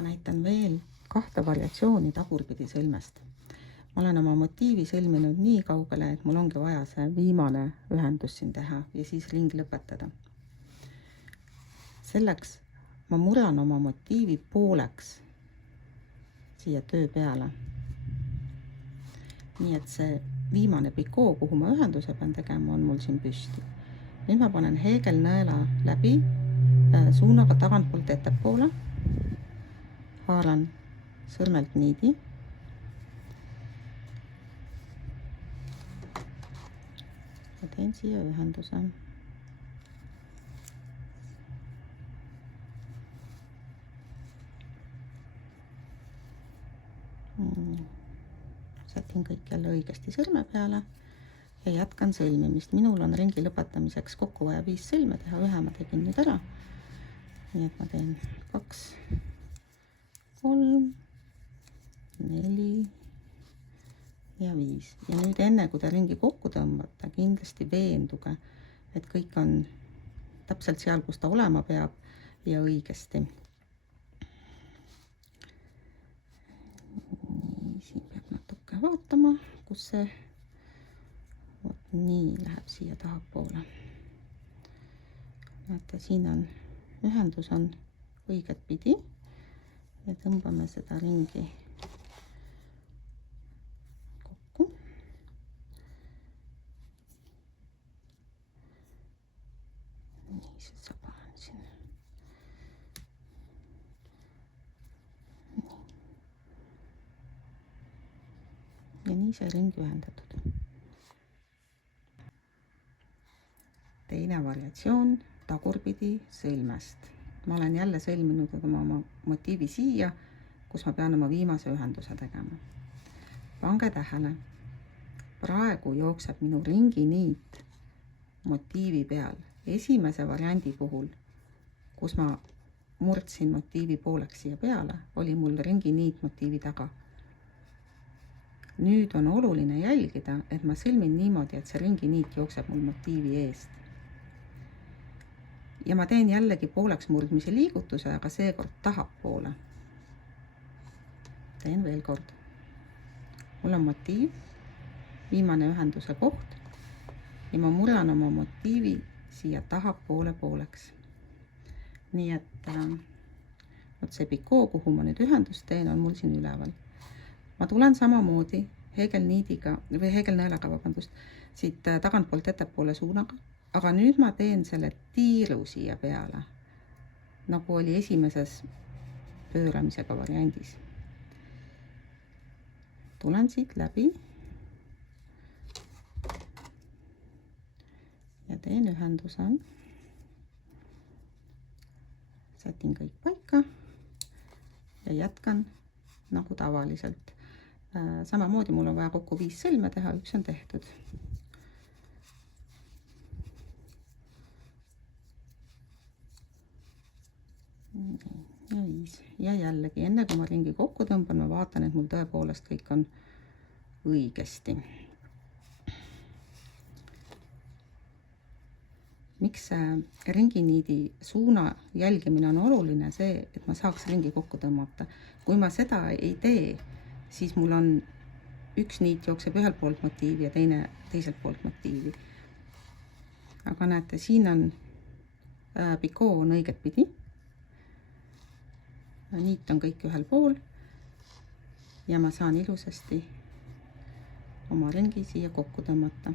ma näitan veel 2 variatsiooni tagurpidi sõlmest. Ma olen oma motiivi sõlminud nii kaugele, et mul ongi vaja see viimane ühendus siin teha ja siis ring lõpetada. Selleks ma muran oma motiivi pooleks siia töö peale. Nii et see viimane pikoo, kuhu ma ühenduse pean tegema, on mul siin püsti. Nüüd ma panen heegelnõela läbi suunaga tagantpoolt ettepoole, haaran sõrmelt niidi ja teen siia ühenduse. Sätin kõik jälle õigesti sõrme peale ja jätkan sõlmimist. Minul on ringi lõpetamiseks kokku vaja 5 sõlme teha, ühe ma tegin nüüd ära. Nii et ma teen 2, 3, 4 ja 5. Ja nüüd enne, kui te ringi kokku tõmbate, kindlasti veenduge, et kõik on täpselt seal, kus ta olema peab ja õigesti. Siin peab natuke vaatama, kus see nii läheb siia tahapoole. Näete, siin on ühendus on õiget pidi ja tõmbame seda ringi kokku. Nii, see saba on siin. Ja nii see ring ühendatud. Teine variatsioon tagurpidi sõlmest. Ma olen jälle sõlminud oma motiivi siia, kus ma pean oma viimase ühenduse tegema. Pange tähele, praegu jookseb minu ringiniit motiivi peal. Esimese variandi puhul, kus ma murdsin motiivi pooleks siia peale, oli mul ringiniit motiivi taga. Nüüd on oluline jälgida, et ma sõlmin niimoodi, et see ringiniit jookseb mul motiivi eest. Ja ma teen jällegi pooleks murdmise liigutuse, aga seekord tahapoole. Teen veel kord. Mul on motiiv, viimane ühenduse koht ja ma murran oma motiivi siia tahapoole pooleks. Nii et see pikoo, kuhu ma nüüd ühendust teen, on mul siin üleval. Ma tulen samamoodi heegelnõelaga, siit tagantpoolt ettepoole suunaga, aga nüüd ma teen selle tiiru siia peale, nagu oli esimeses pööramisega variandis. Tulen siit läbi ja teen ühenduse. Sätin kõik paika ja jätkan nagu tavaliselt. Samamoodi mul on vaja kokku 5 sõlme teha, 1 on tehtud. Ja 5. Ja jällegi, enne kui ma ringi kokku tõmban, ma vaatan, et mul tõepoolest kõik on õigesti. Miks ringiniidi suuna jälgimine on oluline see, et ma saaks ringi kokku tõmmata. Kui ma seda ei tee, siis mul on üks niit jookseb ühelt poolt motiivi ja teine teiselt poolt motiivi. Aga näete, siin on pikoo on õiget pidi. Niit on kõik ühel pool ja ma saan ilusasti oma ringi siia kokku tõmmata.